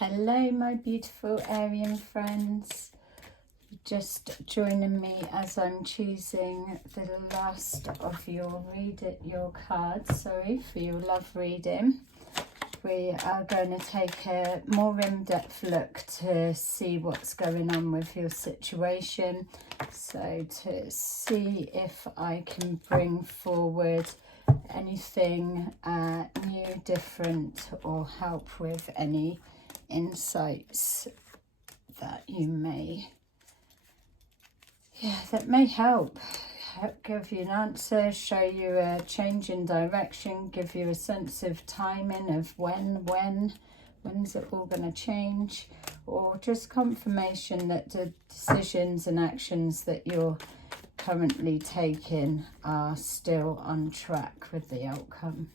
Hello my beautiful Arian friends, just joining me as I'm choosing the last of your cards, for your love reading. We are going to take a more in-depth look to see what's going on with your situation, so to see if I can bring forward anything new, different, or help with any insights that you may that may help give you an answer, show you a change in direction, give you a sense of timing of when's it all going to change, or just confirmation that the decisions and actions that you're currently taking are still on track with the outcome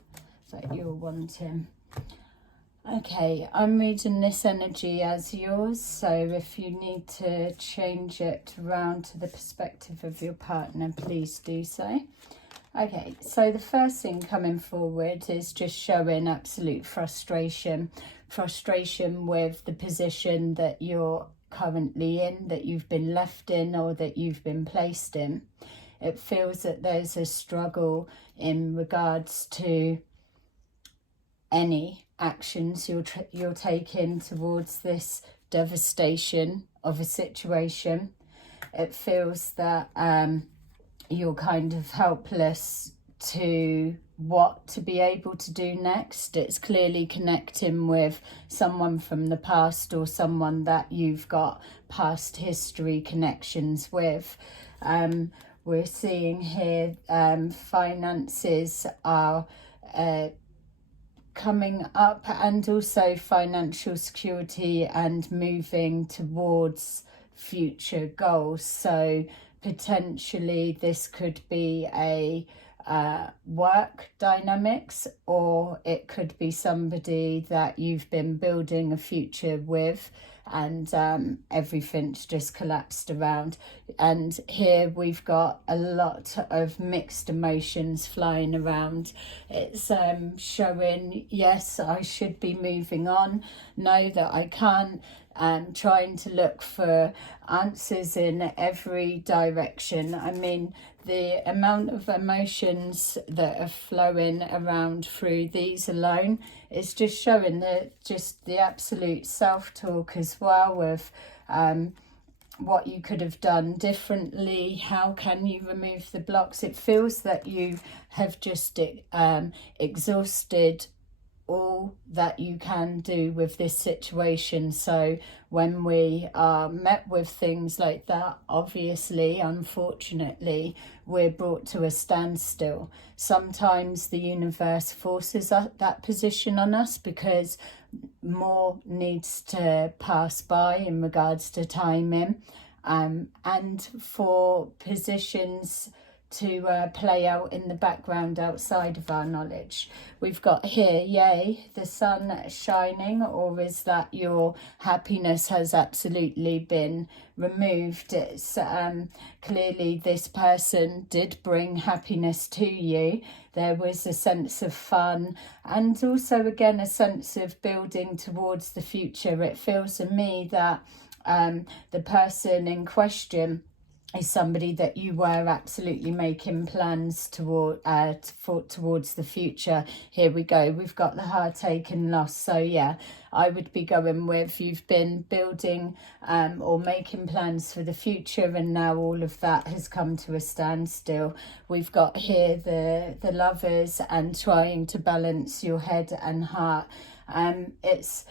that you're wanting. Okay, I'm reading this energy as yours, so if you need to change it around to the perspective of your partner, please do so. Okay, so the first thing coming forward is just showing absolute frustration with the position that you're currently in, that you've been left in, or that you've been placed in. It feels that there's a struggle in regards to any actions you're taking towards this devastation of a situation. It feels that you're kind of helpless to what to be able to do next. It's clearly connecting with someone from the past or someone that you've got past history connections with. We're seeing here finances are coming up, and also financial security and moving towards future goals. So potentially this could be a work dynamics, or it could be somebody that you've been building a future with, and everything's just collapsed around. And here we've got a lot of mixed emotions flying around. It's showing, yes, I should be moving on, no, that I can't, trying to look for answers in every direction. I mean, the amount of emotions that are flowing around through these alone is just showing the absolute self-talk as well, with what you could have done differently. How can you remove the blocks? It feels that you have just exhausted all that you can do with this situation. So when we are met with things like that, obviously, unfortunately, we're brought to a standstill. Sometimes the universe forces that position on us because more needs to pass by in regards to timing, and for positions to play out in the background outside of our knowledge. We've got here, yay, the sun shining, or is that your happiness has absolutely been removed? It's clearly this person did bring happiness to you. There was a sense of fun, and also again a sense of building towards the future. It feels to me that the person in question is somebody that you were absolutely making plans towards the future. Here we go, we've got the heartache and loss. So yeah, I would be going with, you've been building or making plans for the future, and now all of that has come to a standstill. We've got here the Lovers, and trying to balance your head and heart. It's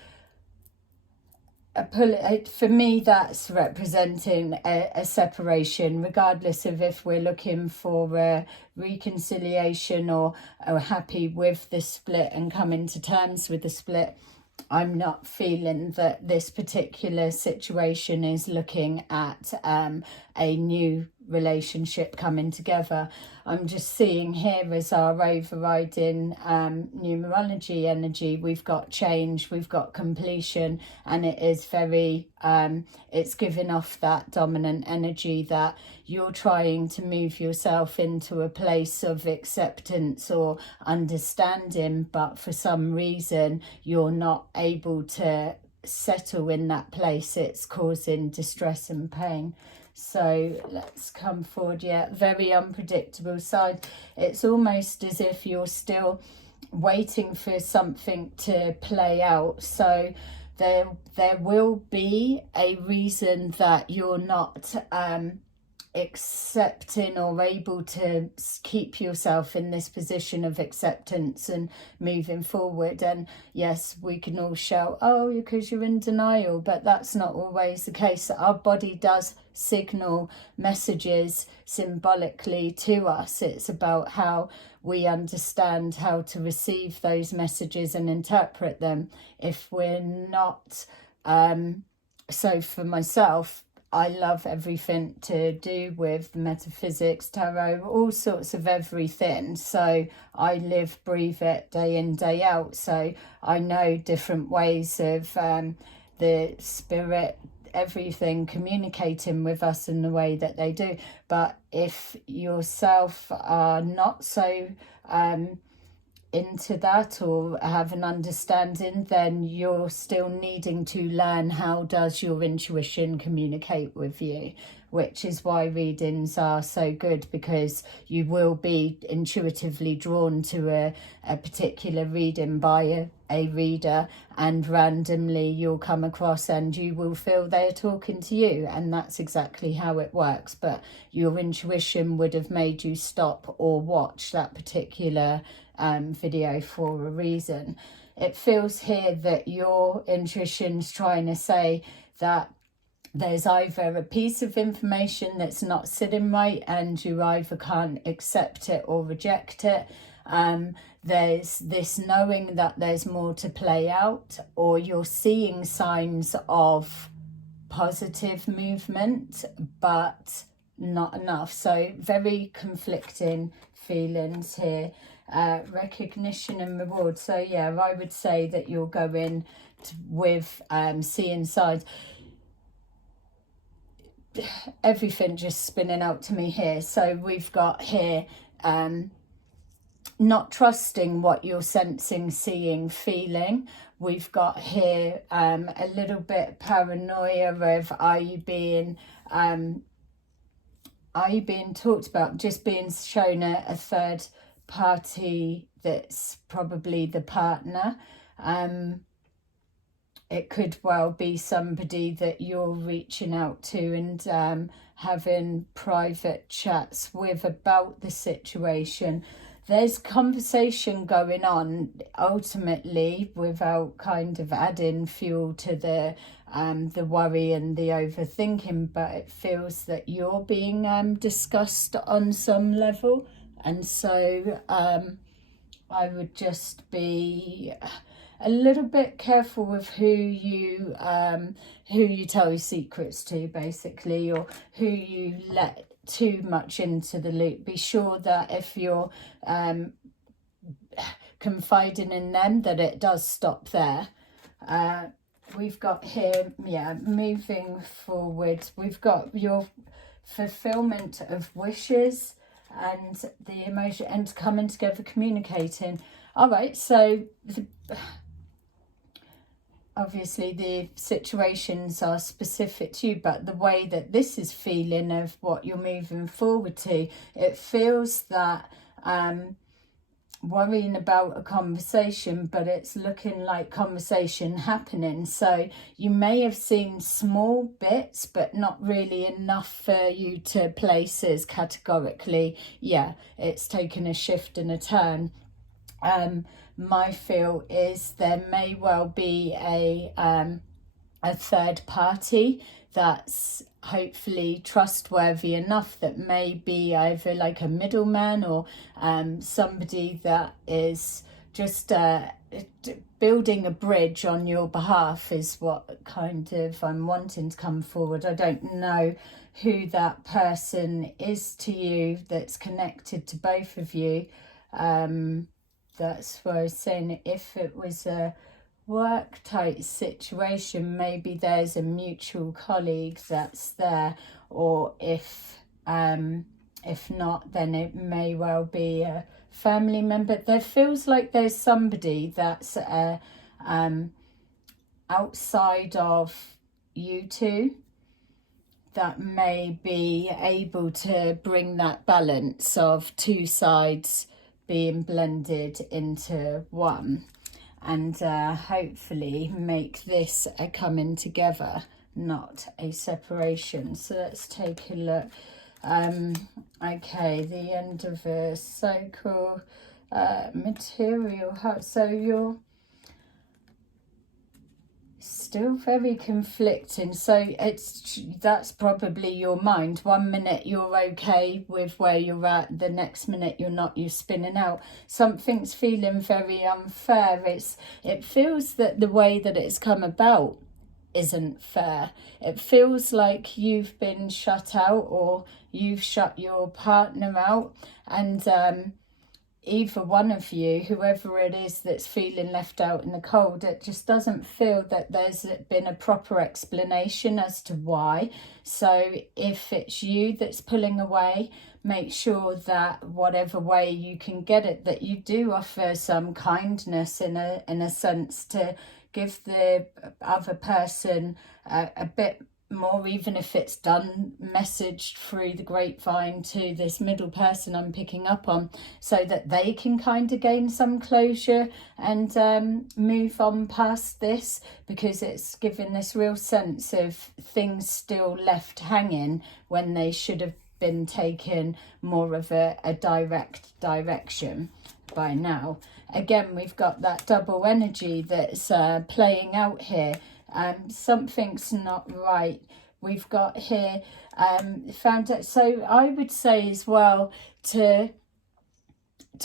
for me, that's representing a separation, regardless of if we're looking for a reconciliation or happy with the split and coming to terms with the split. I'm not feeling that this particular situation is looking at a new relationship coming together. I'm just seeing here as our overriding numerology energy, we've got change, we've got completion, and it is very, it's giving off that dominant energy that you're trying to move yourself into a place of acceptance or understanding, but for some reason you're not able to settle in that place, it's causing distress and pain. So let's come forward. Yeah, very unpredictable side. It's almost as if you're still waiting for something to play out. So there will be a reason that you're not accepting or able to keep yourself in this position of acceptance and moving forward. And yes, we can all shout, oh, because you're in denial, but that's not always the case. Our body does signal messages symbolically to us. It's about how we understand how to receive those messages and interpret them. If we're not, so for myself, I love everything to do with metaphysics, tarot, all sorts of everything. So I live, breathe it day in, day out. So I know different ways of the spirit, everything communicating with us in the way that they do. But if yourself are not so into that or have an understanding, then you're still needing to learn how does your intuition communicate with you, which is why readings are so good, because you will be intuitively drawn to a particular reading by a reader, and randomly you'll come across and you will feel they're talking to you, and that's exactly how it works. But your intuition would have made you stop or watch that particular video for a reason. It feels here that your intuition's trying to say that there's either a piece of information that's not sitting right and you either can't accept it or reject it. There's this knowing that there's more to play out, or you're seeing signs of positive movement but not enough. So very conflicting feelings here. Recognition and reward. So yeah, I would say that you're going with seeing signs. Everything just spinning out to me here. So we've got here not trusting what you're sensing, seeing, feeling. We've got here a little bit paranoia of are you being talked about, just being shown a third party that's probably the partner. It could well be somebody that you're reaching out to and having private chats with about the situation. There's conversation going on, ultimately, without kind of adding fuel to the worry and the overthinking, but it feels that you're being discussed on some level. And so I would just be a little bit careful with who you tell your secrets to, basically, or who you let too much into the loop. Be sure that if you're confiding in them, that it does stop there. We've got here, yeah, moving forward, we've got your fulfillment of wishes and the emotion and coming together, communicating. All right, so obviously the situations are specific to you, but the way that this is feeling of what you're moving forward to, it feels that worrying about a conversation, but it's looking like conversation happening. So you may have seen small bits, but not really enough for you to place as categorically, yeah, it's taken a shift and a turn. My feel is there may well be a third party that's hopefully trustworthy enough that may be either like a middleman or somebody that is just building a bridge on your behalf is what kind of I'm wanting to come forward. I don't know who that person is to you that's connected to both of you. That's what I was saying. If it was a work type situation, maybe there's a mutual colleague that's there, or if not, then it may well be a family member. There feels like there's somebody that's outside of you two that may be able to bring that balance of two sides being blended into one, and hopefully make this a coming together, not a separation. So let's take a look. Okay, the end of a cycle, material. So you're still very conflicting. So that's probably your mind. 1 minute you're okay with where you're at, the next minute you're not, you're spinning out. Something's feeling very unfair. It feels that the way that it's come about isn't fair. It feels like you've been shut out, or you've shut your partner out, and either one of you, whoever it is that's feeling left out in the cold, it just doesn't feel that there's been a proper explanation as to why. So if it's you that's pulling away, make sure that whatever way you can get it, that you do offer some kindness in a sense, to give the other person a bit more, even if it's done messaged through the grapevine to this middle person I'm picking up on, so that they can kind of gain some closure and move on past this, because it's given this real sense of things still left hanging when they should have been taken more of a direct direction by now. Again, we've got that double energy that's playing out here. Something's not right. We've got here so I would say as well to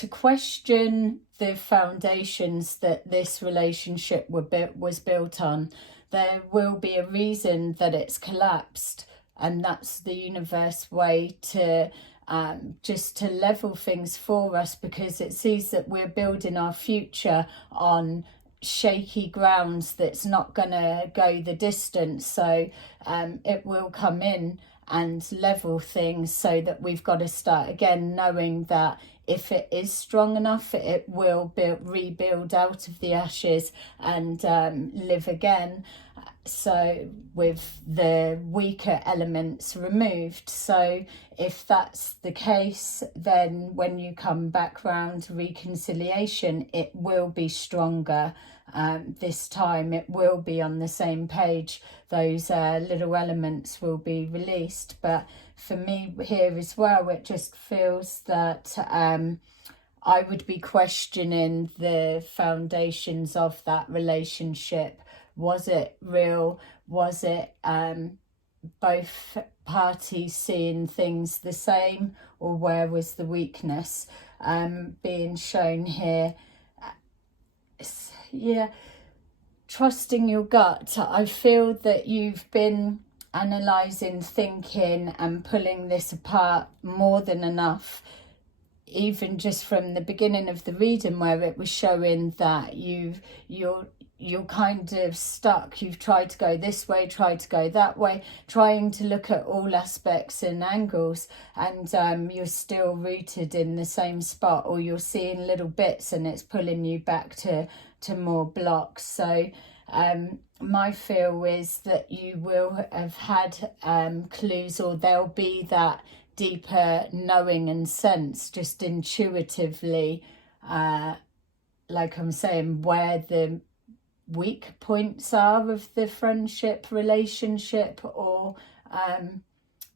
question the foundations that this relationship was built on. There will be a reason that it's collapsed, and that's the universe way to just to level things for us, because it sees that we're building our future on shaky grounds that's not gonna go the distance. So it will come in and level things, so that we've got to start again, knowing that if it is strong enough, it will rebuild out of the ashes and live again. So with the weaker elements removed. So if that's the case, then when you come back round reconciliation, it will be stronger. This time it will be on the same page. Those little elements will be released. But for me here as well, it just feels that I would be questioning the foundations of that relationship. Was it real? Was it both parties seeing things the same, or where was the weakness being shown here? Yeah, trusting your gut. I feel that you've been analysing, thinking and pulling this apart more than enough, even just from the beginning of the reading, where it was showing that you're kind of stuck. You've tried to go this way, tried to go that way, trying to look at all aspects and angles, and you're still rooted in the same spot, or you're seeing little bits and it's pulling you back to more blocks. So my feel is that you will have had clues, or there'll be that deeper knowing and sense, just intuitively, like I'm saying, where the weak points are of the friendship relationship, or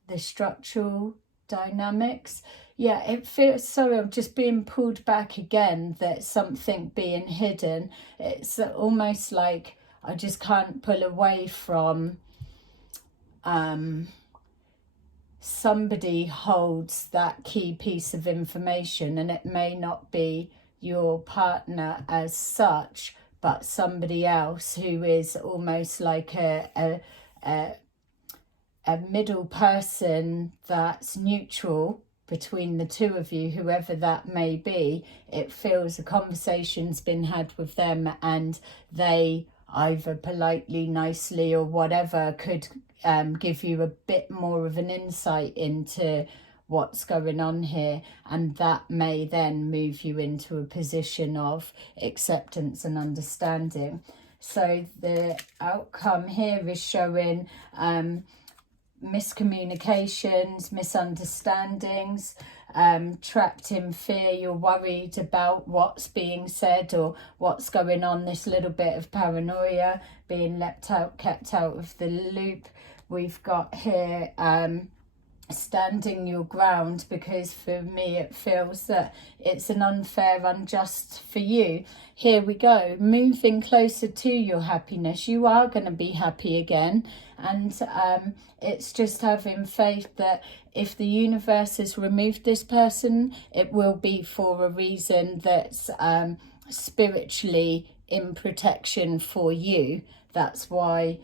the structural dynamics. Yeah, it feels so. I'm just being pulled back again, that something being hidden. It's almost like I just can't pull away from somebody holds that key piece of information, and it may not be your partner as such, but somebody else who is almost like a middle person that's neutral between the two of you, whoever that may be. It feels a conversation's been had with them, and they either politely, nicely, or whatever could give you a bit more of an insight into what's going on here, and that may then move you into a position of acceptance and understanding. So the outcome here is showing miscommunications, misunderstandings, trapped in fear. You're worried about what's being said or what's going on. This little bit of paranoia, being kept out of the loop. We've got here standing your ground, because for me it feels that it's an unfair, unjust for you. Here we go, moving closer to your happiness. You are going to be happy again, and it's just having faith that if the universe has removed this person, it will be for a reason that's spiritually in protection for you. That's why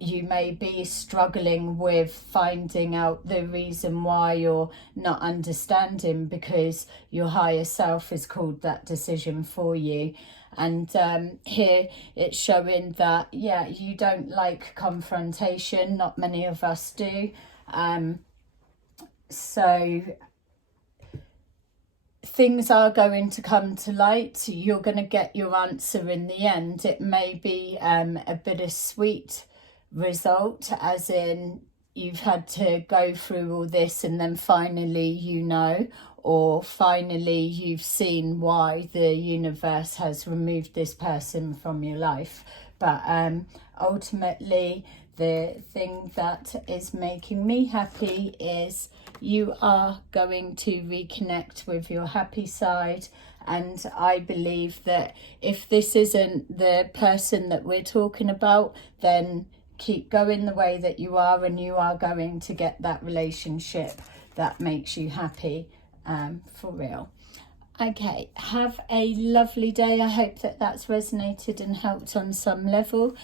you may be struggling with finding out the reason why you're not understanding, because your higher self has called that decision for you. And here it's showing that, yeah, you don't like confrontation. Not many of us do. So things are going to come to light. You're going to get your answer in the end. It may be a bittersweet result, as in you've had to go through all this and then finally you know, or finally you've seen why the universe has removed this person from your life. But ultimately the thing that is making me happy is you are going to reconnect with your happy side. And I believe that if this isn't the person that we're talking about, then keep going the way that you are, and you are going to get that relationship that makes you happy, for real. Okay, have a lovely day. I hope that that's resonated and helped on some level.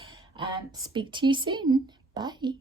Speak to you soon. Bye.